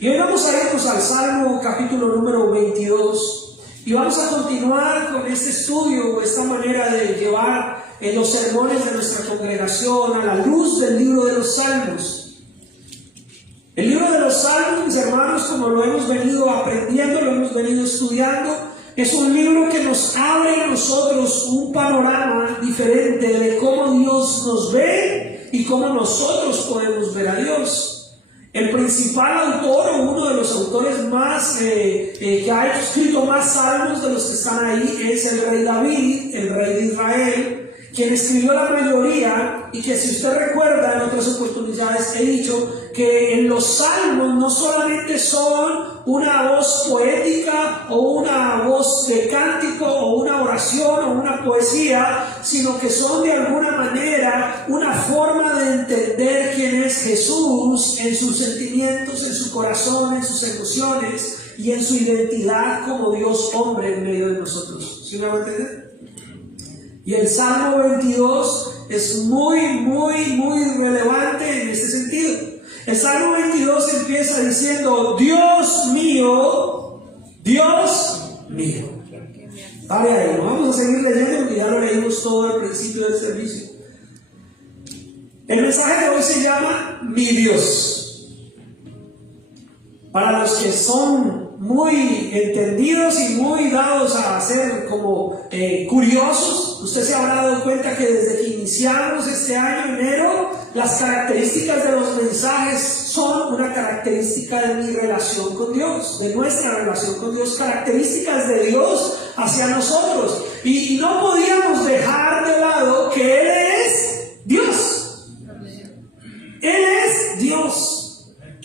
Y hoy vamos a irnos al Salmo capítulo número 22 y vamos a continuar con este estudio o esta manera de llevar los sermones de nuestra congregación a la luz del libro de los Salmos. El libro de los Salmos, mis hermanos, como lo hemos venido aprendiendo, lo hemos venido estudiando, es un libro que nos abre a nosotros un panorama diferente de cómo Dios nos ve y cómo nosotros podemos ver a Dios. El principal autor, o uno de los autores más que ha escrito más salmos de los que están ahí, es el rey David, el rey de Israel, quien escribió la mayoría, y que, si usted recuerda, en otras oportunidades he dicho que en los salmos no solamente son una voz poética o una voz de cántico o una oración o una poesía, sino que son de alguna manera una forma de entender quién es Jesús en sus sentimientos, en su corazón, en sus emociones y en su identidad como Dios hombre en medio de nosotros. ¿Sí me va a entender? Y el Salmo 22 es muy relevante en este sentido. El Salmo 22 empieza diciendo: Dios mío, Dios mío. Vale, ahí, vamos a seguir leyendo porque ya lo leímos todo al principio del servicio. El mensaje de hoy se llama Mi Dios. Para los que son muy entendidos y muy dados a ser como curiosos, usted se habrá dado cuenta que desde que iniciamos este año, enero, las características de los mensajes son una característica de mi relación con Dios, de nuestra relación con Dios, características de Dios hacia nosotros. Y no podíamos dejar de lado que Él es Dios. Él es Dios.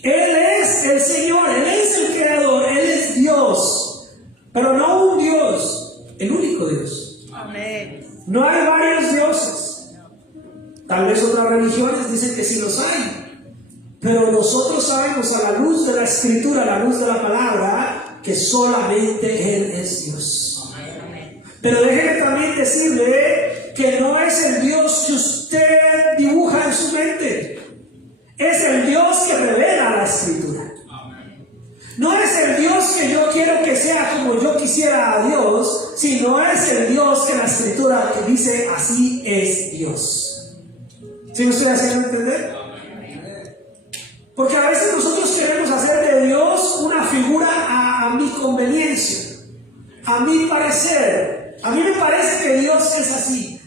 Él es el Señor, Él es el Creador, Él es Dios, pero no un Dios, el único Dios. Amén. No hay varios dioses. Tal vez otras religiones dicen que sí los hay, pero nosotros sabemos a la luz de la Escritura, a la luz de la palabra, que solamente Él es Dios. Amén. Pero déjeme también decirle que no es el Dios que usted dibuja en su mente. Es el Dios que revela la Escritura. No es el Dios que yo quiero que sea como yo quisiera a Dios, sino es el Dios que la Escritura que dice así es Dios. ¿Sí me estoy haciendo entender? Porque a veces nosotros queremos hacer de Dios una figura a mi conveniencia, a mi parecer. A mí me parece que Dios es así.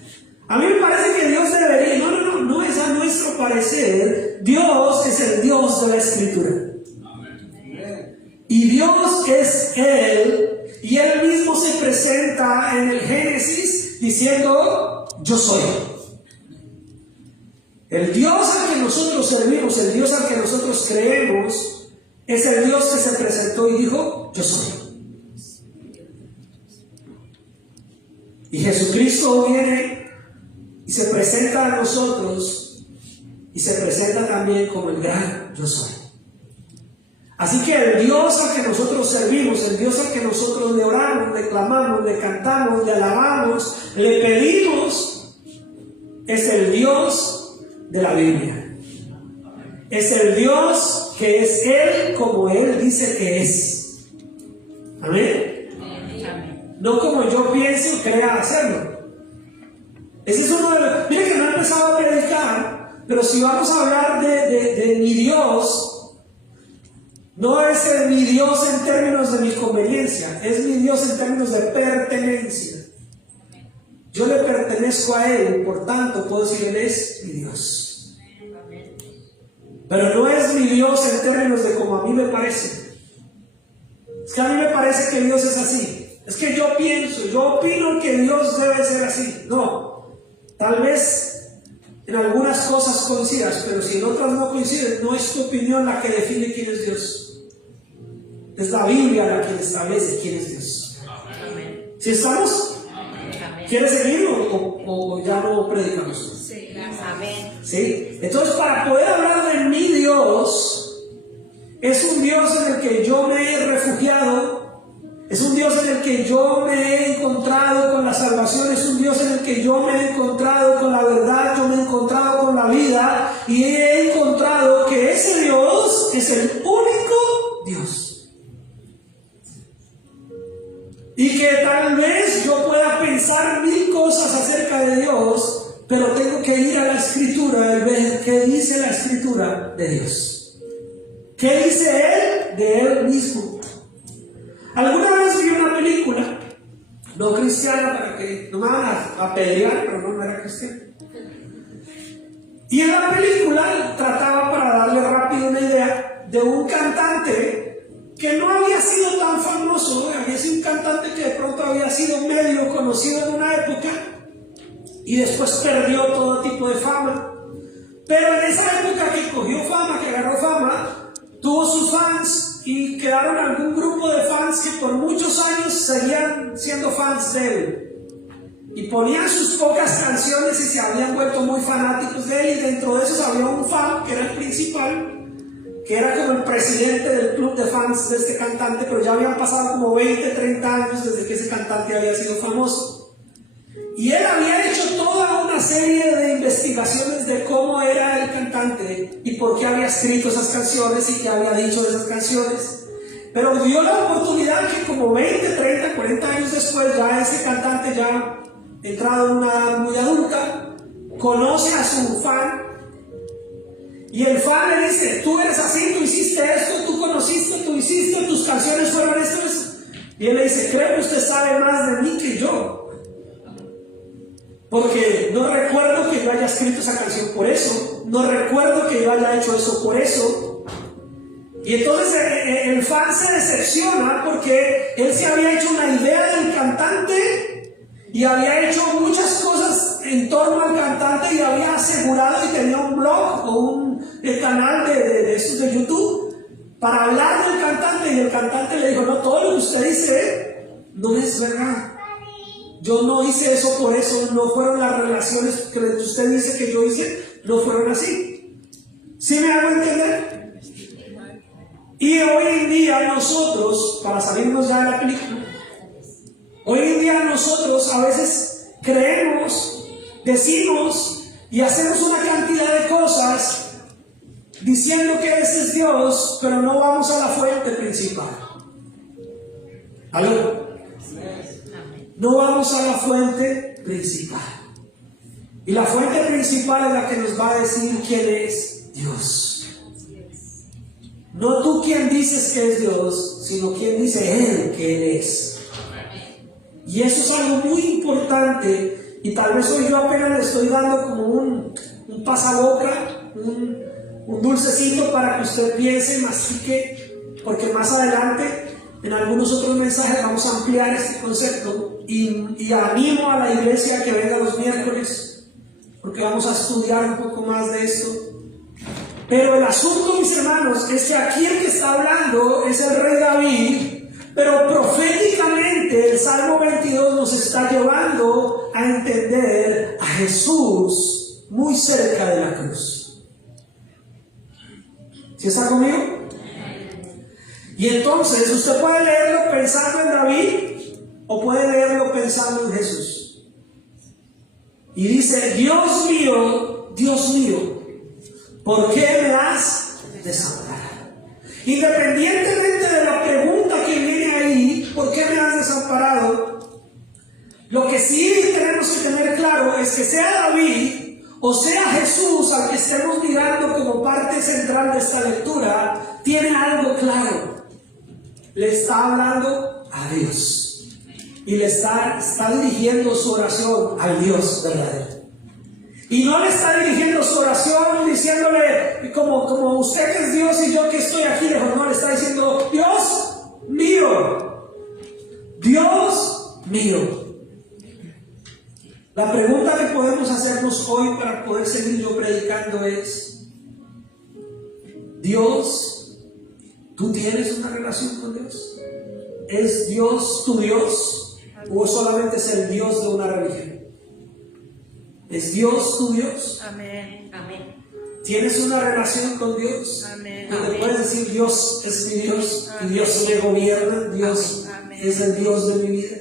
A mí me parece que Dios debería. No es a nuestro parecer. Dios es el Dios de la Escritura. Amén. Y Dios es Él, y Él mismo se presenta en el Génesis diciendo: yo soy. El Dios al que nosotros servimos, el Dios al que nosotros creemos, es el Dios que se presentó y dijo: yo soy. Y Jesucristo viene y se presenta a nosotros, y se presenta también como el gran yo soy. Así que el Dios al que nosotros servimos, el Dios al que nosotros le oramos, le clamamos, le cantamos, le alabamos, le pedimos, es el Dios de la Biblia. Es el Dios que es Él como Él dice que es. Amén. No como yo pienso o crea hacerlo. Ese es uno de los... Mira que no he empezado a predicar, pero si vamos a hablar de mi Dios, no es mi Dios en términos de mi conveniencia, es mi Dios en términos de pertenencia. Yo le pertenezco a Él, por tanto puedo decir: Él es mi Dios. Pero no es mi Dios en términos de como a mí me parece. Es que a mí me parece que Dios es así. Es que yo pienso, yo opino que Dios debe ser así. No. Tal vez en algunas cosas coincidas, pero si en otras no coinciden, no es tu opinión la que define quién es Dios. Es la Biblia la que establece quién es Dios. Amén. ¿Sí estamos? Amén. ¿Quieres seguir o ya no predicamos? Sí. Amén. ¿Sí? Entonces, para poder hablar de mi Dios, es un Dios en el que yo me he refugiado. Es un Dios en el que yo me he encontrado con la salvación, es un Dios en el que yo me he encontrado con la verdad, yo me he encontrado con la vida, y he encontrado que ese Dios es el único Y que tal vez yo pueda pensar mil cosas acerca de Dios, pero tengo que ir a la Escritura y ver qué dice la Escritura de Dios. ¿Qué dice Él de Él mismo? Alguna vez vi una película, no cristiana, para que no me van a pelear, pero no era cristiana. Y en la película trataba, para darle rápido una idea, de un cantante que no había sido tan famoso, había sido un cantante que de pronto había sido medio conocido en una época y después perdió todo tipo de fama. Pero en esa época que cogió fama, que agarró fama, tuvo sus fans y quedaron algún grupo de fans que por muchos años seguían siendo fans de él. Y ponían sus pocas canciones y se habían vuelto muy fanáticos de él, y dentro de esos había un fan que era el principal, que era como el presidente del club de fans de este cantante, pero ya habían pasado como 20, 30 años desde que ese cantante había sido famoso. Y él había hecho toda una serie de investigaciones de cómo era el cantante y por qué había escrito esas canciones y qué había dicho de esas canciones. Pero dio la oportunidad que como 20, 30, 40 años después, ya ese cantante, ya entrado en una edad muy adulta, conoce a su fan. Y el fan le dice: tú eres así, tú hiciste esto, tú conociste, tú hiciste, tus canciones fueron esto. Y él le dice: creo que usted sabe más de mí que yo, porque no recuerdo que yo haya escrito esa canción por eso, no recuerdo que yo haya hecho eso por eso. Y entonces el fan se decepciona porque él se había hecho una idea del cantante y había hecho muchas cosas en torno al cantante y había asegurado y tenía un blog o un canal de estos de YouTube para hablar del cantante, y el cantante le dijo: no, todo lo que usted dice no es verdad. Yo no hice eso por eso, no fueron las relaciones que usted dice que yo hice, no fueron así. ¿Sí me hago entender? Y hoy en día nosotros, para salirnos ya de la película, hoy en día nosotros a veces creemos, decimos y hacemos una cantidad de cosas diciendo que ese es Dios, pero no vamos a la fuente principal. ¿Aló? No vamos a la fuente principal. Y la fuente principal es la que nos va a decir quién es Dios. No tú quien dices que es Dios, sino quien dice Él que Él es. Y eso es algo muy importante, y tal vez hoy yo apenas le estoy dando como un pasaboca, un dulcecito para que usted piense, mastique, porque más adelante en algunos otros mensajes vamos a ampliar este concepto, y animo a la iglesia a que venga los miércoles, porque vamos a estudiar un poco más de esto. Pero el asunto, mis hermanos, es que aquí el que está hablando es el rey David, pero proféticamente el Salmo 22 nos está llevando a entender a Jesús muy cerca de la cruz. ¿Sí está conmigo? Y entonces usted puede leerlo pensando en David o puede leerlo pensando en Jesús. Y dice: Dios mío, ¿por qué me has desamparado? Independientemente de la pregunta que viene ahí, ¿por qué me has desamparado? Lo que sí tenemos que tener claro es que sea David o sea Jesús al que estemos mirando como parte central de esta lectura, tiene algo claro. Le está hablando a Dios y le está dirigiendo su oración al Dios verdadero. Y no le está dirigiendo su oración diciéndole como usted que es Dios y yo que estoy aquí lejos. No, le está diciendo: Dios mío, Dios mío. La pregunta que podemos hacernos hoy para poder seguir yo predicando es: Dios, ¿tú tienes una relación con Dios? ¿Es Dios tu Dios o solamente es el Dios de una religión? ¿Es Dios tu Dios? Amén, amén. ¿Tienes una relación con Dios? Amén. Donde puedes decir: Dios es mi Dios, y Dios me gobierna, Dios es el Dios de mi vida.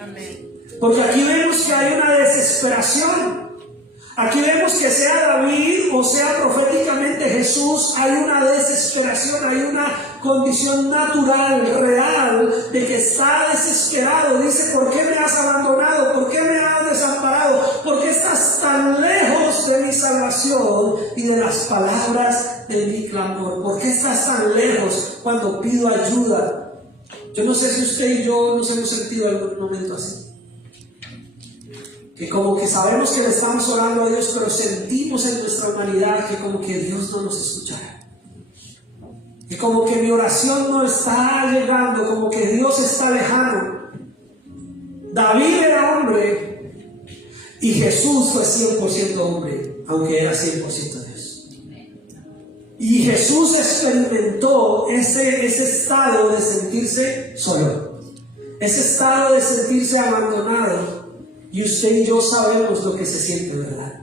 Amén. Porque aquí vemos que hay una desesperación. Aquí vemos que sea David o sea proféticamente Jesús, hay una desesperación, hay una condición natural, real, de que está desesperado. Dice: ¿por qué me has abandonado? ¿Por qué me has desamparado? ¿Por qué estás tan lejos de mi salvación y de las palabras de mi clamor? ¿Por qué estás tan lejos cuando pido ayuda? Yo no sé si usted y yo nos hemos sentido en algún momento así, que como que sabemos que le estamos orando a Dios, pero sentimos en nuestra humanidad que como que Dios no nos escuchará, que como que mi oración no está llegando, como que Dios está lejano. David era hombre y Jesús fue 100% hombre, aunque era 100% Dios. Y Jesús experimentó ese estado de sentirse solo, ese estado de sentirse abandonado. Y usted y yo sabemos lo que se siente, ¿verdad?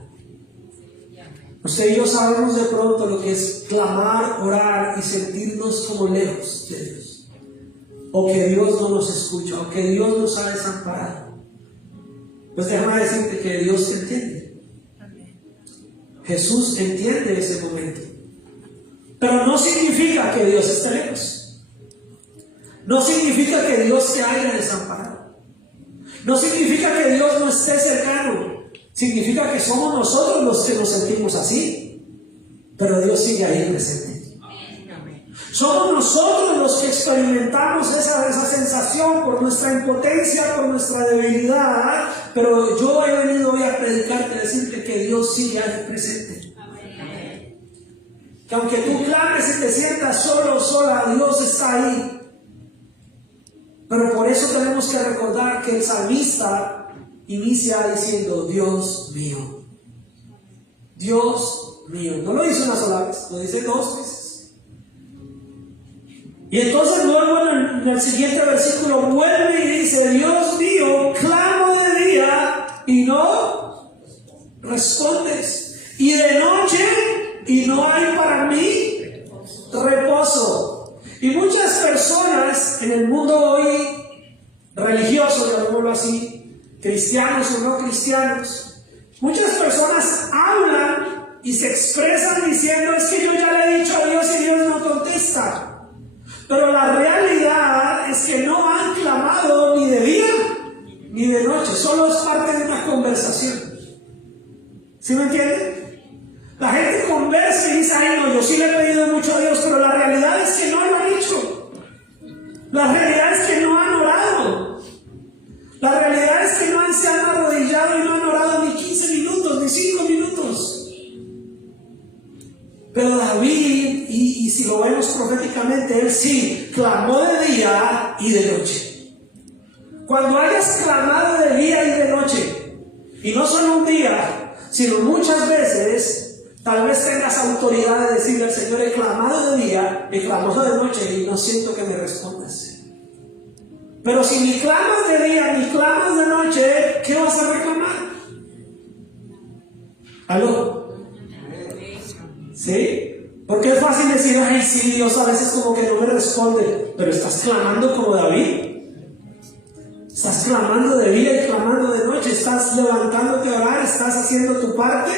Usted y yo sabemos de pronto lo que es clamar, orar y sentirnos como lejos de Dios, o que Dios no nos escucha, o que Dios nos ha desamparado. Pues déjame decirte que Dios te entiende. Jesús entiende ese momento, pero no significa que Dios esté lejos. No significa que Dios te haya desamparado. No significa que Dios no esté cercano. Significa que somos nosotros los que nos sentimos así, pero Dios sigue ahí presente. Somos nosotros los que experimentamos esa sensación por nuestra impotencia, por nuestra debilidad, pero yo he venido hoy a predicarte, a decirte que Dios sigue ahí presente. Que aunque tú clames y te sientas solo o sola, Dios está ahí. Pero por eso tenemos que recordar que el salmista inicia diciendo: Dios mío, Dios mío. No lo dice una sola vez, lo dice 2 veces. Y entonces luego en el siguiente versículo vuelve y dice: Dios mío, clamo de día y no respondes, y de noche y no hay para mí reposo. Y muchas personas en el mundo hoy religioso, llamémoslo así, cristianos o no cristianos, muchas personas hablan y se expresan diciendo: es que yo ya le he dicho a Dios y Dios no contesta. Pero la realidad es que no han clamado ni de día ni de noche, solo es parte de una conversación. ¿Sí me entienden? La gente conversa y dice: ay no, yo sí le he pedido mucho a Dios, pero la realidad es que no lo han hecho. La realidad es que no han orado. La realidad es que no se han arrodillado y no han orado ni 15 minutos, ni 5 minutos. Pero David, y si lo vemos proféticamente, él sí clamó de día y de noche. Cuando hayas clamado de día y de noche, y no solo un día, sino muchas veces, tal vez tengas autoridad de decirle al Señor: he clamado de día, he clamado de noche y no siento que me respondas. Pero si ni clamas de día ni clamas de noche, ¿qué vas a reclamar? ¿Aló? ¿Sí? Porque es fácil decir: ay sí, Dios a veces como que no me responde. Pero estás clamando como David. Estás clamando de día y clamando de noche. Estás levantándote a orar, estás haciendo tu parte.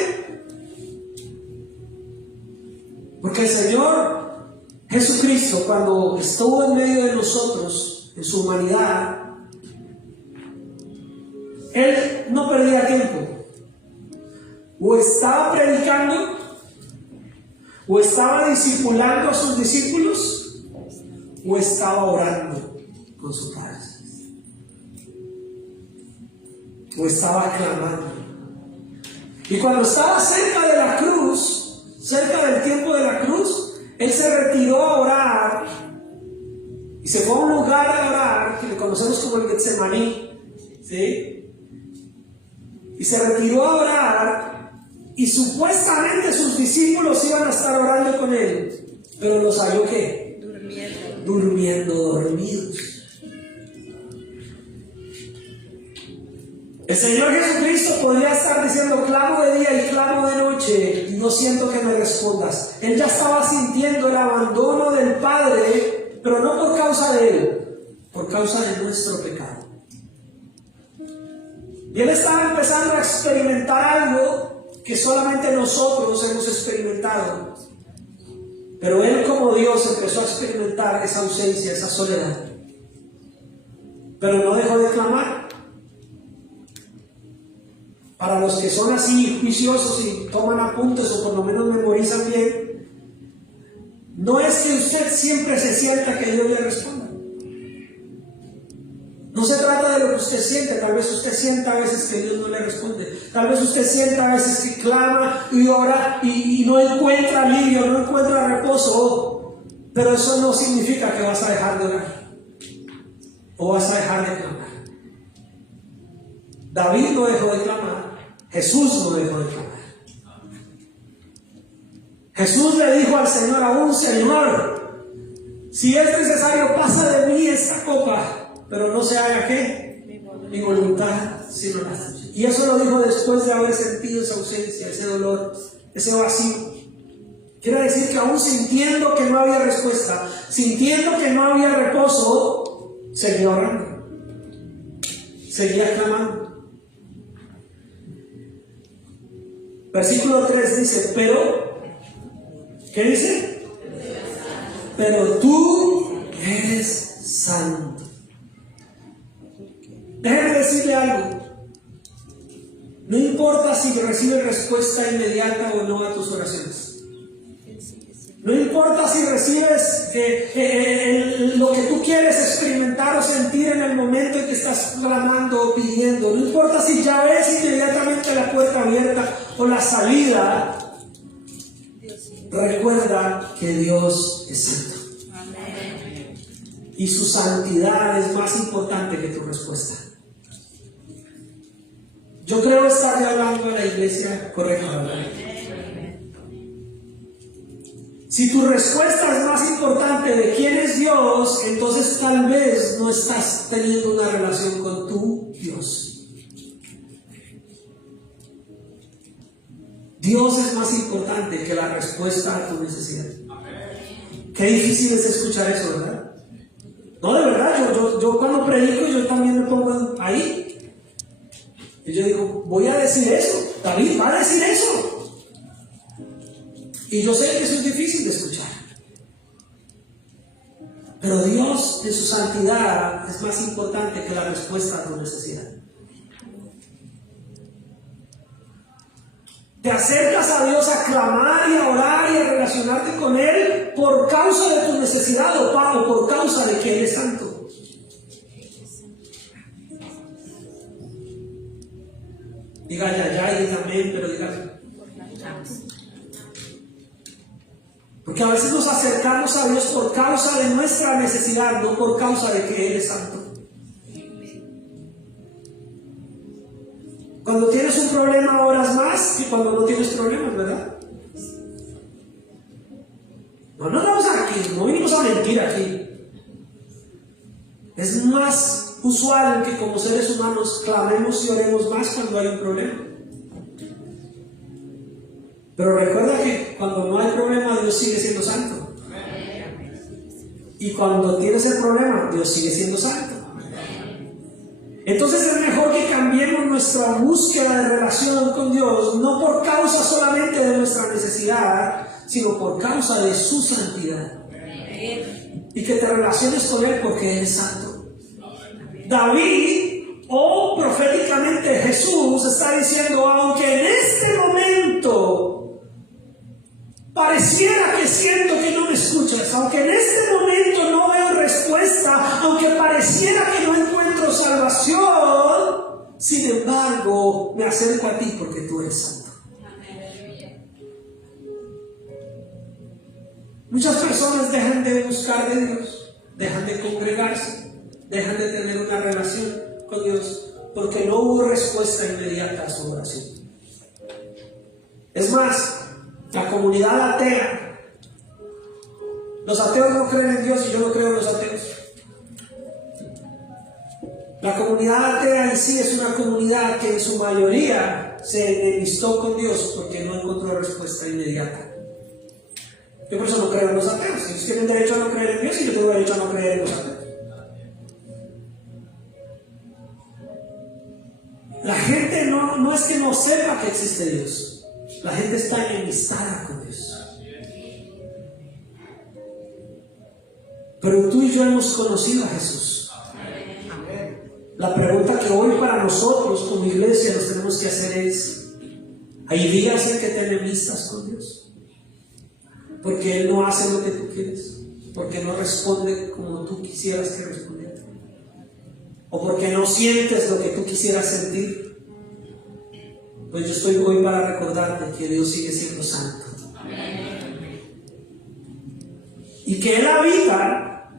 Porque el Señor Jesucristo, cuando estuvo en medio de nosotros, en su humanidad, Él no perdía tiempo. O estaba predicando, o estaba discipulando a sus discípulos, o estaba orando con su Padre, o estaba clamando. Y cuando estaba cerca de la cruz, cerca del tiempo de la cruz, Él se retiró a orar y se fue a un lugar a orar que le conocemos como el Getsemaní, ¿sí? Y se retiró a orar y supuestamente sus discípulos iban a estar orando con Él, pero los halló ¿qué? Dormidos. El Señor Jesucristo podría estar diciendo: clamo de día y clamo de noche y no siento que me respondas. Él ya estaba sintiendo el abandono del Padre, pero no por causa de Él, por causa de nuestro pecado. Y Él estaba empezando a experimentar algo que solamente nosotros hemos experimentado. Pero él, como Dios, empezó a experimentar esa ausencia, esa soledad. Pero no dejó de clamar. Para los que son así juiciosos y toman apuntes o por lo menos memorizan bien, no es que usted siempre se sienta que Dios le responda. No se trata de lo que usted siente. Tal vez usted sienta a veces que Dios no le responde. Tal vez usted sienta a veces que clama y ora y no encuentra alivio, no encuentra reposo. Pero eso no significa que vas a dejar de orar o vas a dejar de clamar. David no dejó de clamar. Jesús no dejó de clamar. Jesús le dijo al Señor aún: Señor, si es necesario, pasa de mí esta copa, pero no se haga ¿qué? Mi voluntad, sino la tuya. Y eso lo dijo después de haber sentido esa ausencia, ese dolor, ese vacío. Quiere decir que aún sintiendo que no había respuesta, sintiendo que no había reposo, seguía orando, seguía clamando. Versículo 3 dice: pero, ¿qué dice? Pero tú eres santo. Déjeme decirle algo. No importa si recibes respuesta inmediata o no a tus oraciones. No importa si recibes lo que tú quieres experimentar o sentir en el momento en que estás clamando o pidiendo. No importa si ya ves inmediatamente la puerta abierta o la salida. Recuerda que Dios es santo. Y su santidad es más importante que tu respuesta. Yo creo estarle hablando a la iglesia correctamente. Si tu respuesta es más importante de quién es Dios, entonces tal vez no estás teniendo una relación con tu Dios. Dios es más importante que la respuesta a tu necesidad. Qué difícil es escuchar eso, ¿verdad? No, de verdad, yo cuando predico, yo también me pongo ahí. Y yo digo, voy a decir eso. David va a decir eso. Y yo sé que eso es difícil de escuchar. Pero Dios en su santidad es más importante que la respuesta a tu necesidad. Te acercas a Dios a clamar y a orar y a relacionarte con Él por causa de tu necesidad o por causa de que Él es santo. Diga ya y amén, pero diga. Porque a veces nos acercamos a Dios por causa de nuestra necesidad, no por causa de que Él es santo. Cuando tienes un problema oras más que cuando no tienes problemas, ¿verdad? No nos vamos aquí, no vinimos a mentir aquí. Es más usual que como seres humanos clamemos y oremos más cuando hay un problema. Pero recuerda que cuando no hay problema, Dios sigue siendo santo. Y cuando tienes el problema, Dios sigue siendo santo. Entonces es mejor que cambiemos nuestra búsqueda de relación con Dios, no por causa solamente de nuestra necesidad, sino por causa de su santidad. Y que te relaciones con Él porque Él es santo. David, o proféticamente Jesús, está diciendo, aunque en este momento pareciera que siento que no me escuchas, aunque en este momento no veo respuesta, aunque pareciera que no encuentro salvación, sin embargo me acerco a ti porque tú eres santo. Muchas personas dejan de buscar de Dios, dejan de congregarse, dejan de tener una relación con Dios porque no hubo respuesta inmediata a su oración. Es más, la comunidad atea, los ateos no creen en Dios y yo no creo en los ateos. La comunidad atea en sí es una comunidad que en su mayoría se enemistó con Dios porque no encontró respuesta inmediata. Yo por eso no creo en los ateos. Ellos tienen derecho a no creer en Dios y yo tengo derecho a no creer en los ateos. La gente no es que no sepa que existe Dios. La gente está enemistada con Dios. Pero tú y yo hemos conocido a Jesús. La pregunta que hoy para nosotros como iglesia nos tenemos que hacer es: ¿hay días en que te enemistas con Dios? Porque Él no hace lo que tú quieres, porque no responde como tú quisieras que respondiera, o porque no sientes lo que tú quisieras sentir. Pues yo estoy hoy para recordarte que Dios sigue siendo santo. Y que Él habita,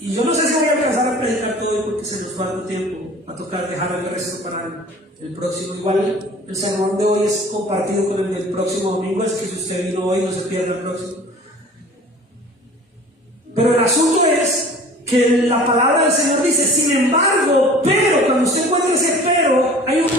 y yo no sé si voy a alcanzar a predicar todo hoy porque se nos falta tiempo, a tocar dejar el resto para el próximo. Igual el sermón de hoy es compartido con el del próximo domingo, es que si usted vino hoy no se pierda el próximo. Pero el asunto es que la palabra del Señor dice: sin embargo, pero, cuando usted encuentra ese pero, hay un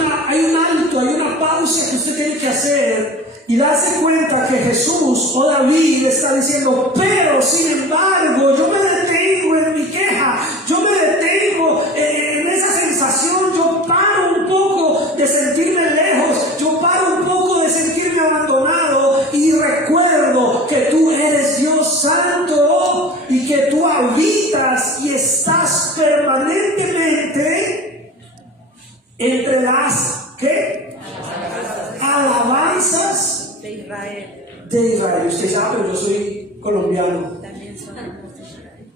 alto, hay una pausa que usted tiene que hacer y darse cuenta que Jesús o David está diciendo: pero sin embargo, yo me detengo en mi queja, yo me detengo en esa sensación, yo paro un poco de sentirme lejos, yo paro un poco de sentirme abandonado y recuerdo que tú eres Dios santo y que tú habitas y estás permanentemente entre las ¿qué? Alabanzas de Israel. de Israel. Usted sabe, yo soy colombiano. También son de Israel.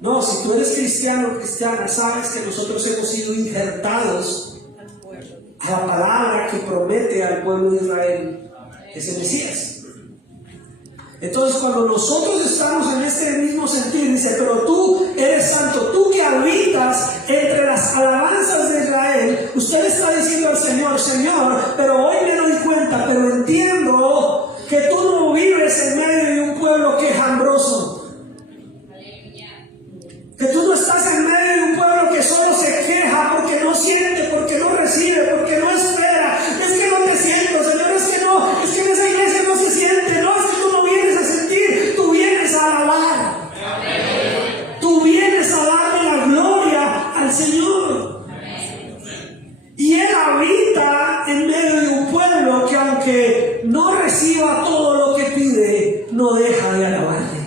No, si tú eres cristiano o cristiana, sabes que nosotros hemos sido injertados Al pueblo. a la palabra que promete al pueblo de Israel, es el Mesías. Entonces, cuando nosotros estamos en este mismo sentir, dice: pero tú eres santo, tú que habitas entre las alabanzas de Israel. Usted está diciendo al Señor: Señor, pero hoy me doy cuenta, pero entiendo que tú no vives en medio de un pueblo quejambroso, que tú no estás en medio de un pueblo que solo se queja porque no siente, porque no recibe, porque no espera. Es que no te siento, Señor, es que no, es que en esa iglesia no se siente. No, es que tú no vienes a sentir, tú vienes a alabar. Tú vienes a darle la gloria al Señor. Y Él habita en medio de un pueblo que, aunque no reciba todo lo que pide, no deja de alabarle.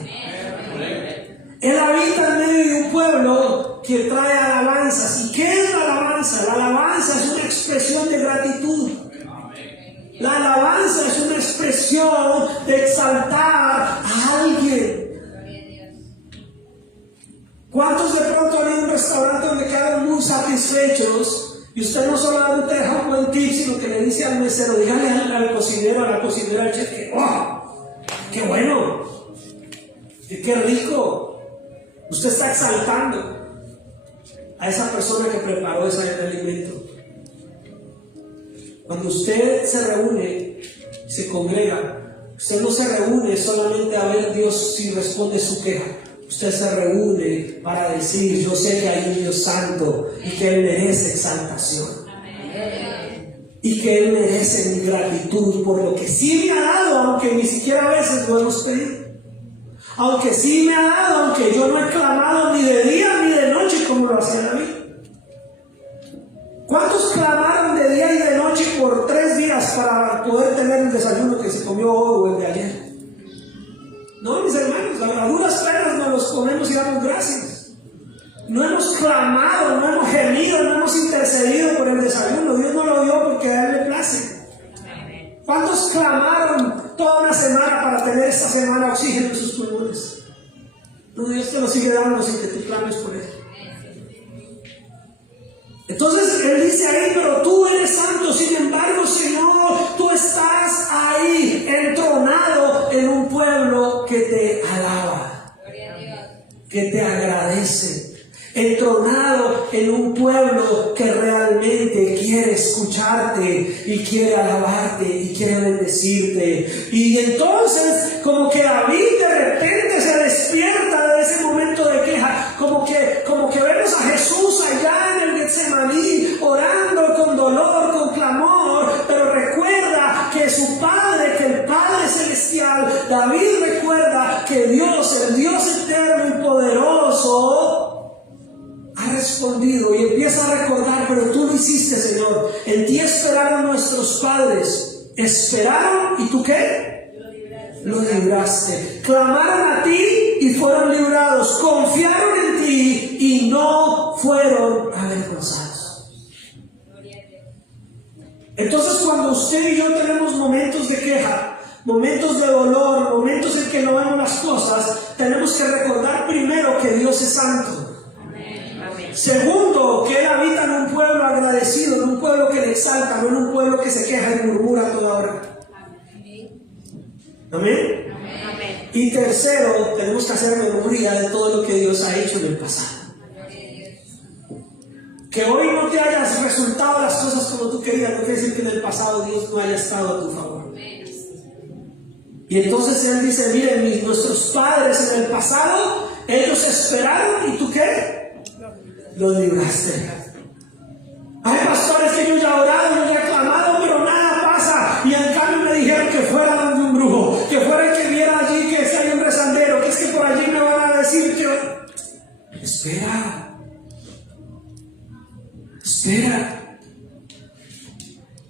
Él habita en medio de un pueblo que trae alabanzas. ¿Y qué es la alabanza? La alabanza es una expresión de gratitud. La alabanza es una expresión de exaltar a alguien. ¿Cuántos de pronto han ido a un restaurante donde quedan muy satisfechos y usted no solamente deja un buen tip, sino que le dice al mesero: dígale al cocinero, a la cocinera, al chef, que ¡oh! ¡Qué bueno! ¡Qué rico! Usted está exaltando a esa persona que preparó ese alimento. Cuando usted se reúne, se congrega, usted no se reúne solamente a ver Dios si responde su queja. Usted se reúne para decir: yo sé que hay un Dios santo y que Él merece exaltación. Y que Él merece mi gratitud por lo que sí me ha dado, aunque ni siquiera a veces lo hemos pedido. Aunque sí me ha dado, aunque yo no he clamado ni de día ni de noche como lo hacía David. ¿Cuántos clamaron de día y de noche por 3 días para poder tener el desayuno que se comió hoy o el de ayer? No, mis hermanos, a duras penas nos los comemos y damos gracias. No hemos clamado, no hemos gemido, no hemos intercedido por el desayuno. Dios no lo dio porque a Él le place. ¿Cuántos clamaron toda una semana para tener esta semana oxígeno en sus pulmones? No, Dios te lo sigue dando sin que tú clames por Él. Entonces Él dice ahí: pero tú eres santo. Sin embargo, Señor, tú estás ahí entronado en un pueblo que te alaba, que te agradece, entronado en un pueblo que realmente quiere escucharte y quiere alabarte y quiere bendecirte. Y entonces, como que David de repente se despierta de ese momento de queja, como que vemos a Jesús allá en el Getsemaní orando con dolor, con clamor, pero recuerda que su Padre, que el Padre Celestial, David recuerda que Dios, el Dios eterno y poderoso, ha respondido y empieza a recordar: pero tú lo hiciste, Señor. En ti esperaron nuestros padres. Esperaron, ¿y tú qué? Lo libraste. Clamaron a ti y fueron librados, confiaron en ti y no fueron avergonzados. Entonces, cuando usted y yo tenemos momentos de queja, momentos de dolor, momentos en que no vemos las cosas, tenemos que recordar primero que Dios es santo. Segundo, que Él habita en un pueblo agradecido, en un pueblo que le exalta, no en un pueblo que se queja y murmura toda hora. Amén. Amén. Y tercero, tenemos que hacer memoria de todo lo que Dios ha hecho en el pasado. Que hoy no te hayas resultado las cosas como tú querías, no quiere decir que en el pasado Dios no haya estado a tu favor. Y entonces Él dice, miren, nuestros padres en el pasado, ellos esperaron, ¿y tú qué? Los libraste. Hay pastores que yo ya he orado, yo ya he clamado, pero nada pasa. Y en cambio me dijeron que fuera donde un brujo, que fuera el que viera allí que hay un rezandero, que es que por allí me van a decir que... Espera.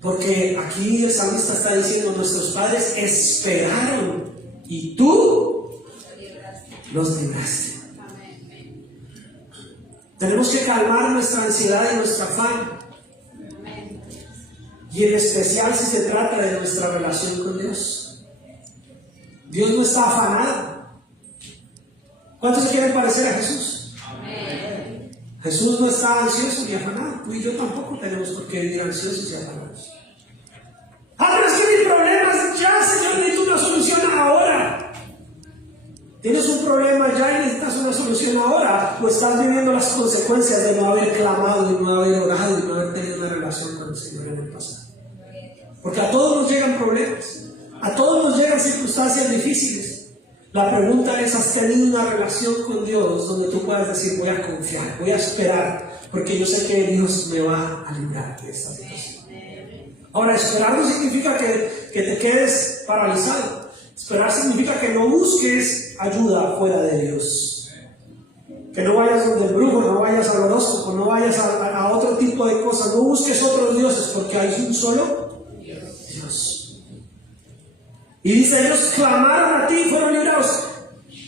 Porque aquí el salmista está diciendo, nuestros padres esperaron y tú los libraste. Tenemos que calmar nuestra ansiedad y nuestra afán. Y en especial si se trata de nuestra relación con Dios. Dios no está afanado. ¿Cuántos se quieren parecer a Jesús? Jesús no está ansioso ni afanado. Tú y yo tampoco tenemos por qué vivir ansiosos y afanados. Pero es que mi problema es ya, Señor, necesito una solución ahora. Tienes un problema ya y necesitas una solución ahora, o estás viviendo las consecuencias de no haber clamado, de no haber orado, de no haber tenido una relación con el Señor en el pasado. Porque a todos nos llegan problemas, a todos nos llegan circunstancias difíciles. La pregunta es, ¿has tenido una relación con Dios donde tú puedas decir, voy a confiar, voy a esperar, porque yo sé que Dios me va a librar de esta situación? Ahora, esperar no significa que te quedes paralizado. Esperar significa que no busques ayuda fuera de Dios. Que no vayas donde el brujo, no vayas al horóscopo, no vayas a otro tipo de cosas. No busques otros dioses, porque hay un solo Dios. Y dice, ellos clamaron a ti y fueron librados.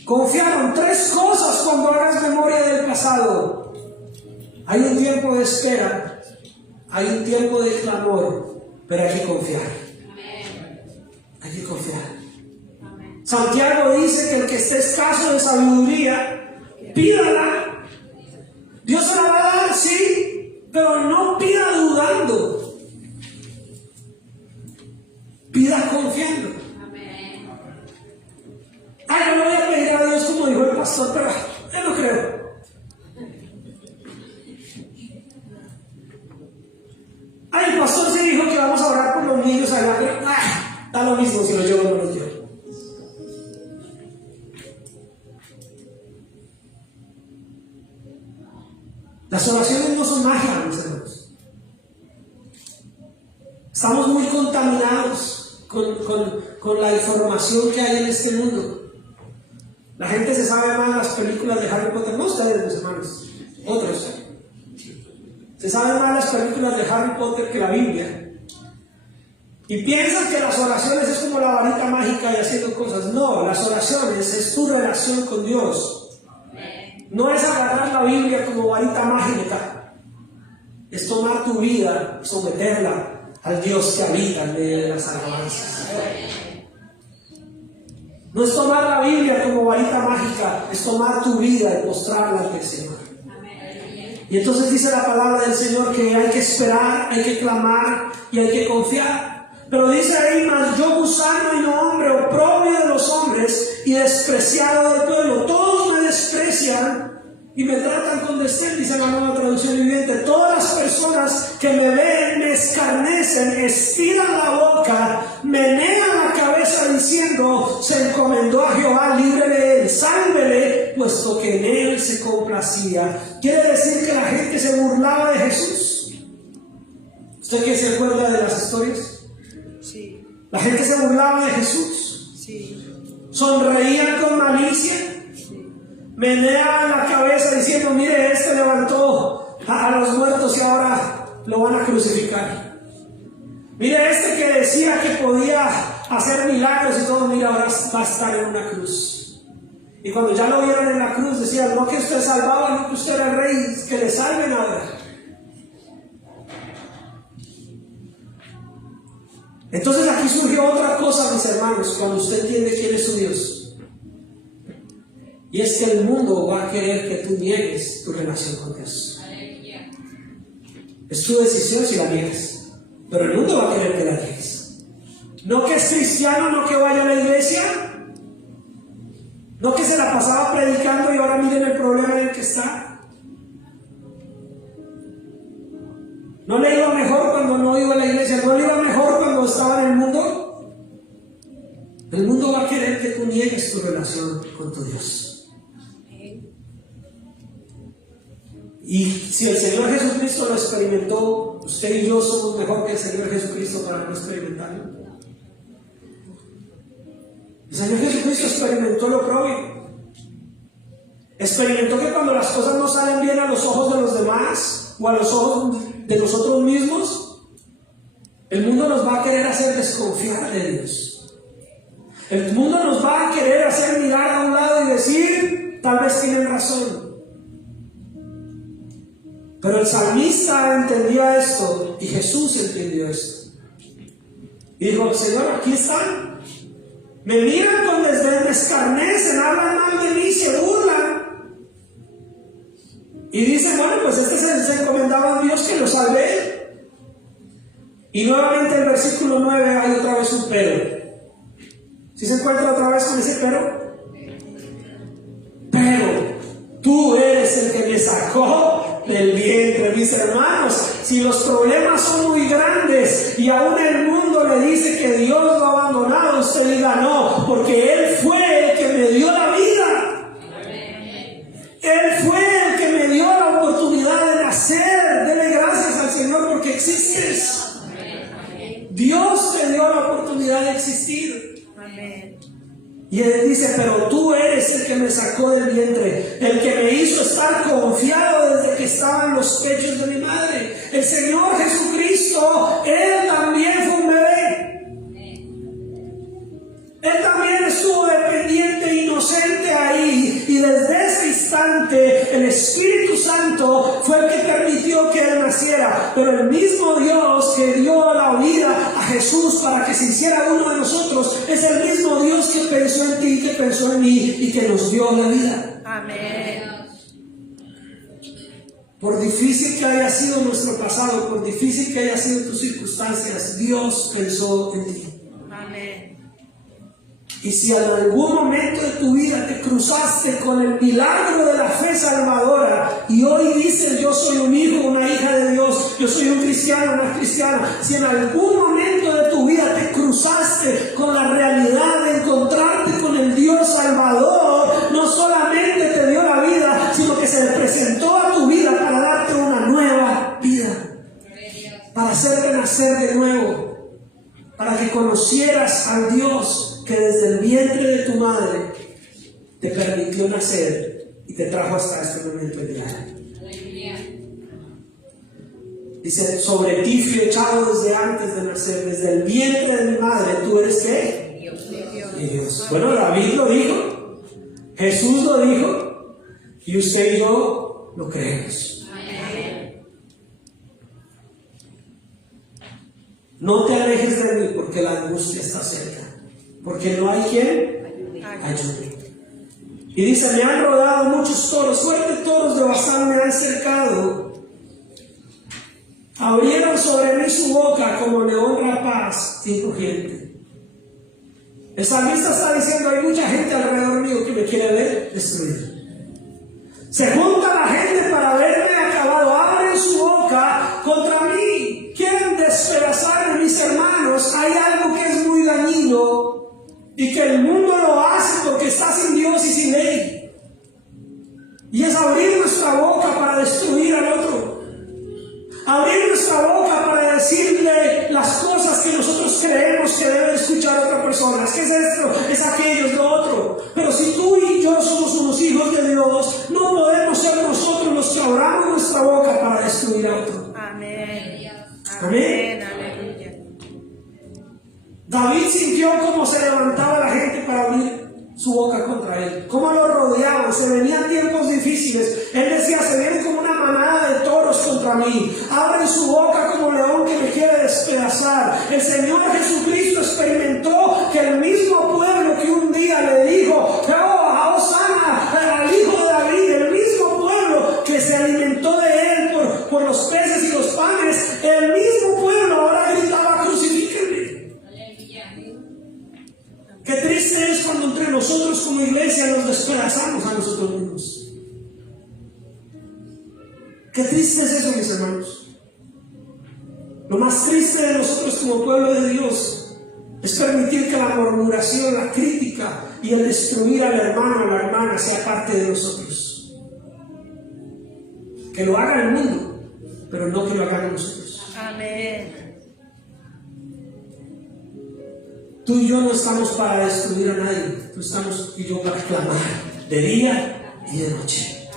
Confiaron. 3 cosas cuando hagas memoria del pasado. Hay un tiempo de espera, hay un tiempo de clamor, pero hay que confiar. Hay que confiar. Santiago dice que el que esté escaso de sabiduría, pídala. Dios se la va a dar, sí, pero no pida dudando. Pida confiando. Yo no voy a pedir a Dios como dijo el pastor, pero yo no creo. El pastor se dijo que vamos a orar por los niños allá, pero da lo mismo si los llevo o no los llevo. Las oraciones no son magia, mis hermanos. Estamos muy contaminados con la información que hay en este mundo. La gente se sabe más las películas de Harry Potter, no ustedes, mis hermanos, otros. Se saben más las películas de Harry Potter que la Biblia. Y piensan que las oraciones es como la varita mágica y haciendo cosas. No, las oraciones es tu relación con Dios. No es agarrar la Biblia como varita mágica. Es tomar tu vida y someterla al Dios que habita en medio de las alabanzas. No es tomar la Biblia como varita mágica, es tomar tu vida y postrarla ante el Señor. Y entonces dice la palabra del Señor que hay que esperar, hay que clamar y hay que confiar. Pero dice ahí, mas yo gusano y no hombre, oprobio de los hombres y despreciado del pueblo. Todos me desprecian y me tratan con desdén, dice la Nueva Traducción Viviente. Todas las personas que me ven me escarnecen, estiran la boca, menean la cabeza diciendo, se encomendó a Jehová, líbrele de él, sálvele, puesto que en él se complacía. Quiere decir que la gente se burlaba de Jesús. ¿Usted qué se acuerda de las historias? Sí. La gente se burlaba de Jesús. Sí. Sonreían con malicia. Meneaban la cabeza diciendo, mire, este levantó a los muertos y ahora lo van a crucificar. Mire, este que decía que podía hacer milagros y todo, mira, ahora va a estar en una cruz. Y cuando ya lo vieron en la cruz, decían, no que usted salvaba, no que usted era rey, que le salven ahora. Entonces aquí surgió otra cosa, mis hermanos, cuando usted entiende quién es su Dios. Y es que el mundo va a querer que tú niegues tu relación con Dios. Es tu decisión si la niegas, pero el mundo va a querer que la niegues. No que es cristiano, no que vaya a la iglesia, no que se la pasaba predicando y ahora miren el problema en el que está. No le iba mejor cuando no iba a la iglesia, no le iba mejor cuando estaba en el mundo. El mundo va a querer que tú niegues tu relación con tu Dios. Y si el Señor Jesucristo lo experimentó, usted y yo somos mejor que el Señor Jesucristo para no experimentarlo. El Señor Jesucristo experimentó lo propio. Experimentó que cuando las cosas no salen bien a los ojos de los demás o a los ojos de nosotros mismos, el mundo nos va a querer hacer desconfiar de Dios. El mundo nos va a querer hacer mirar a un lado y decir, tal vez tienen razón. Pero el salmista entendía esto y Jesús entendió esto. Y dijo, Señor, aquí están. Me miran con desdén, me escarnecen, hablan mal de mí, se burlan. Y dice, bueno, pues se encomendaba a Dios que lo salve. Y nuevamente en el versículo 9 hay otra vez un pero. ¿Sí se encuentra otra vez con ese pero? Pero tú eres el que me sacó del vientre. Mis hermanos, si los problemas son muy grandes y aún el mundo le dice que Dios lo ha abandonado, usted diga no, porque Él fue el que me dio la vida. Él fue el que me dio la oportunidad de nacer. Dele gracias al Señor porque existes. Dios te dio la oportunidad de existir. Y Él dice, pero tú eres el que me sacó del vientre, el que me hizo estar confiado desde que estaba en los pechos de mi madre. El Señor Jesucristo, Él también fue un bebé. Él también estuvo dependiente e inocente ahí. Y desde ese instante el Espíritu Santo fue el que permitió que Él naciera. Pero el mismo Dios que dio la vida a Jesús para que se hiciera uno de nosotros, es el mismo Dios que pensó en ti, que pensó en mí y que nos dio la vida. Amén. Por difícil que haya sido nuestro pasado, por difícil que haya sido tus circunstancias, Dios pensó en ti. Amén. Y si en algún momento de tu vida te cruzaste con el milagro de la fe salvadora y hoy dices, yo soy un hijo, una hija de Dios, yo soy un cristiano, una cristiana, si en algún momento de tu vida te cruzaste con la realidad de encontrarte con el Dios salvador, no solamente te dio la vida, sino que se le presentó a tu vida para darte una nueva vida, para hacerte nacer de nuevo, para que conocieras al Dios que desde el vientre de tu madre te permitió nacer y te trajo hasta este momento ideal. Dice, sobre ti fui echado desde antes de nacer, desde el vientre de mi madre. ¿Tú eres qué? Dios. Bueno, David lo dijo, Jesús lo dijo, y usted y yo lo creemos. No te alejes de mí porque la angustia está cerca, porque no hay quien ayude. Y dice, me han rodado muchos toros, fuertes toros de Basán me han cercado. Abrieron sobre mí su boca como león rapaz y rugiente. El salmista está diciendo, hay mucha gente alrededor mío que me quiere ver destruir. Se junta la gente para verme acabado, abren su boca contra mí, quieren despedazar a mis hermanos. Hay algo que es muy dañino y que el mundo lo hace porque está sin Dios y sin ley, y es abrir nuestra boca para destruir al otro, abrir nuestra boca para decirle las cosas que nosotros creemos que debe escuchar otra persona. ¿Qué es esto? Es aquello, es lo otro. Pero si tú y yo somos unos hijos de Dios, no podemos ser nosotros los que abramos nuestra boca para destruir a otro. Amén. Amén. Aleluya. David sintió cómo se levantaba la gente para abrir su boca contra él, cómo lo rodeaban, se venían tiempos difíciles. Él decía, se viene como una manada de toros contra mí, abren su boca como león que me quiere despedazar. El Señor Jesucristo experimentó que el mismo pueblo que un día le dijo, oh, Hosanna al Hijo de David, el mismo pueblo que se alimentó de él por los peces y los panes, el mismo pueblo ahora gritaba, crucifíquenme. Qué triste es cuando entre nosotros como iglesia nos despedazamos a nosotros mismos. Qué triste es eso, mis hermanos. Lo más triste de nosotros como pueblo de Dios es permitir que la murmuración, la crítica y el destruir al hermano o a la hermana sea parte de nosotros. Que lo haga el mundo, pero no que lo hagan nosotros. Amén. Tú y yo no estamos para destruir a nadie, tú estamos y yo para clamar de día y de noche.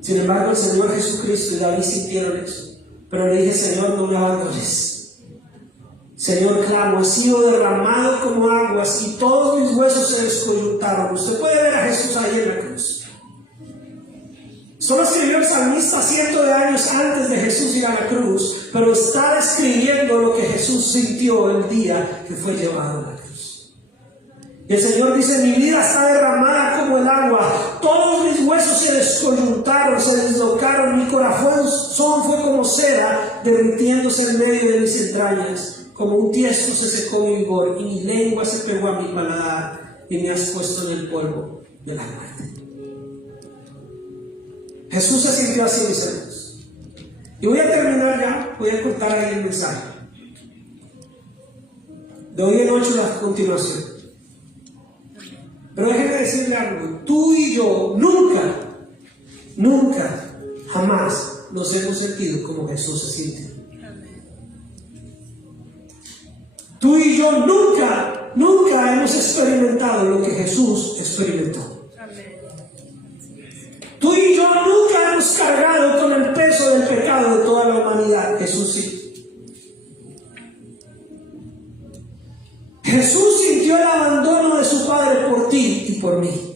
Sin embargo, el Señor Jesucristo y David sintieron eso, pero le dije, Señor, no me abandones. Señor, clamo, he sido derramado como aguas y todos mis huesos se descoyuntaron. Usted puede ver a Jesús ahí en la cruz. Solo escribió el salmista cientos de años antes de Jesús ir a la cruz, pero está describiendo lo que Jesús sintió el día que fue llevado a la cruz. Y el Señor dice, mi vida está derramada como el agua, todos mis huesos se descoyuntaron, se deslocaron, mi corazón fue como cera derritiéndose en medio de mis entrañas, como un tiesto se secó mi vigor y mi lengua se pegó a mi paladar y me has puesto en el polvo de la muerte. Jesús se sintió así, mis hermanos. Y voy a terminar ya, voy a cortar ahí el mensaje. De hoy en 8 la continuación. Pero déjenme decirle algo, tú y yo nunca, jamás nos hemos sentido como Jesús se sintió. Tú y yo nunca hemos experimentado lo que Jesús experimentó. Tú y yo nunca hemos cargado con el peso del pecado de toda la humanidad. Jesús sí. Jesús sintió el abandono de su Padre por ti y por mí.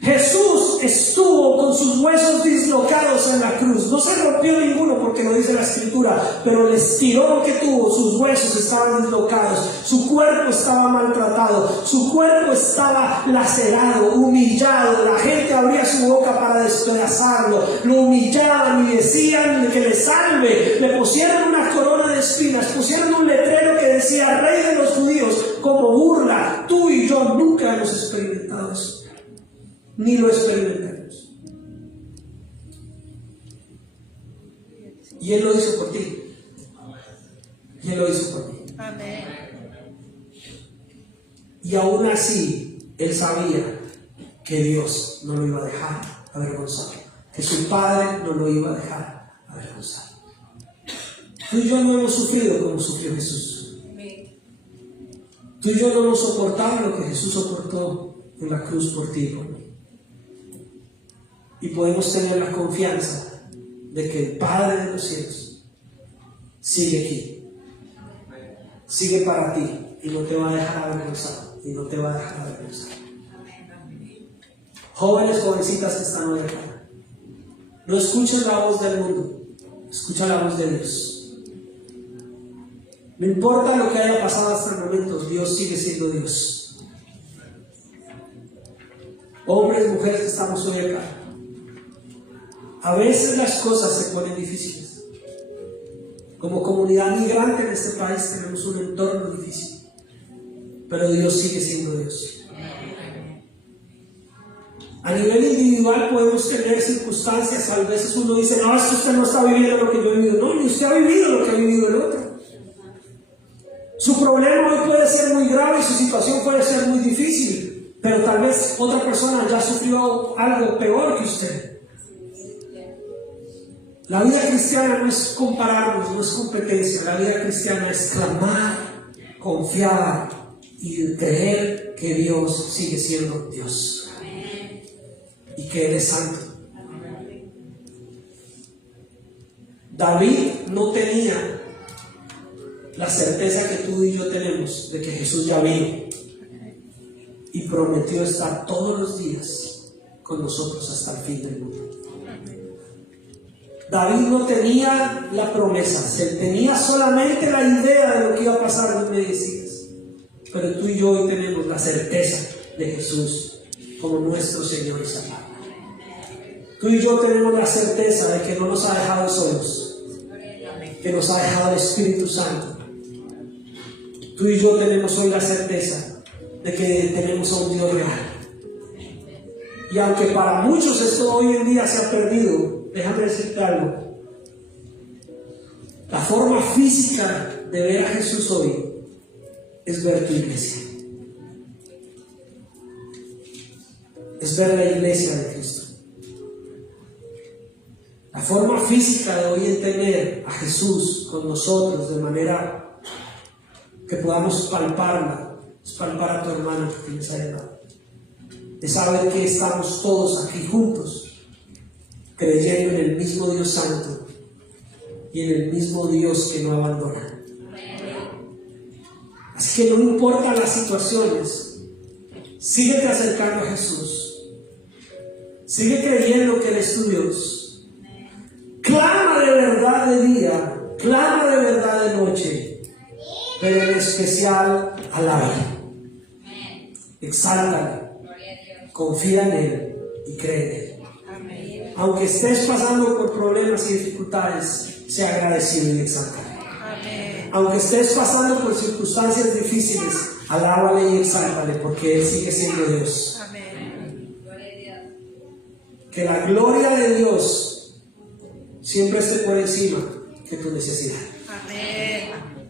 Jesús estuvo con sus huesos dislocados en la cruz. No se rompió ninguno porque lo dice la Escritura, pero el estirón que tuvo, sus huesos estaban dislocados, su cuerpo estaba maltratado, su cuerpo estaba lacerado, humillado. La gente abría su boca para despedazarlo, lo humillaban y decían que le salve. Le pusieron una corona de espinas, pusieron un letrero que decía Rey de los Judíos como burla. Tú y yo nunca hemos experimentado eso. Ni lo experimentaremos. Y Él lo hizo por ti. Y Él lo hizo por mí. Amén. Y aún así, Él sabía que Dios no lo iba a dejar avergonzado, que su Padre no lo iba a dejar avergonzado. Tú y yo no hemos sufrido como sufrió Jesús. Tú y yo no hemos soportado lo que Jesús soportó en la cruz por ti y por mí. Y podemos tener la confianza de que el Padre de los cielos sigue aquí, sigue para ti y no te va a dejar avergonzado, y no te va a dejar avergonzado. Jóvenes, jovencitas que están hoy acá, no escuchen la voz del mundo, escucha la voz de Dios. No importa lo que haya pasado hasta el momento, Dios sigue siendo Dios. Hombres, mujeres que estamos hoy acá, a veces las cosas se ponen difíciles. Como comunidad migrante en este país tenemos un entorno difícil, pero Dios sigue siendo Dios. A nivel individual podemos tener circunstancias, a veces uno dice, no, es que usted no está viviendo lo que yo he vivido. No, ni usted ha vivido lo que ha vivido el otro. Su problema hoy puede ser muy grave y su situación puede ser muy difícil, pero tal vez otra persona ya sufrió algo peor que usted. La vida cristiana no es compararnos, no es competencia. La vida cristiana es clamar, confiar y creer que Dios sigue siendo Dios. Y que Él es santo. David no tenía la certeza que tú y yo tenemos de que Jesús ya vino y prometió estar todos los días con nosotros hasta el fin del mundo. David no tenía la promesa, él tenía solamente la idea de lo que iba a pasar en Mesías. Pero tú y yo hoy tenemos la certeza de Jesús como nuestro Señor y Salvador. Tú y yo tenemos la certeza de que no nos ha dejado solos, que nos ha dejado el Espíritu Santo. Tú y yo tenemos hoy la certeza de que tenemos a un Dios real. Y aunque para muchos esto hoy en día se ha perdido, déjame decirte algo. La forma física de ver a Jesús hoy es ver tu iglesia. Es ver la iglesia de Cristo. La forma física de hoy entender a Jesús con nosotros de manera que podamos palparla, es palpar a tu hermano que tienes ahí al lado. Es saber que estamos todos aquí juntos, creyendo en el mismo Dios Santo y en el mismo Dios que no abandona. Así que no importa las situaciones, síguete acercando a Jesús. Sigue creyendo que Él es tu Dios. Clama de verdad de día, clama de verdad de noche, pero en especial alábale. Exáltale, confía en Él y cree en Él. Aunque estés pasando por problemas y dificultades, sea agradecido y exáltale. Aunque estés pasando por circunstancias difíciles, alábale y exáltale, porque Él sigue siendo Dios. Que la gloria de Dios siempre esté por encima de tu necesidad.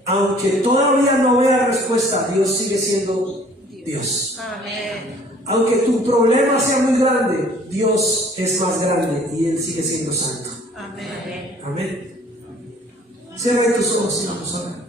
Aunque todavía no vea respuesta, Dios sigue siendo Dios. Aunque tu problema sea muy grande, Dios es más grande y Él sigue siendo santo. Amén. Cierra tus ojos y vamos a orar.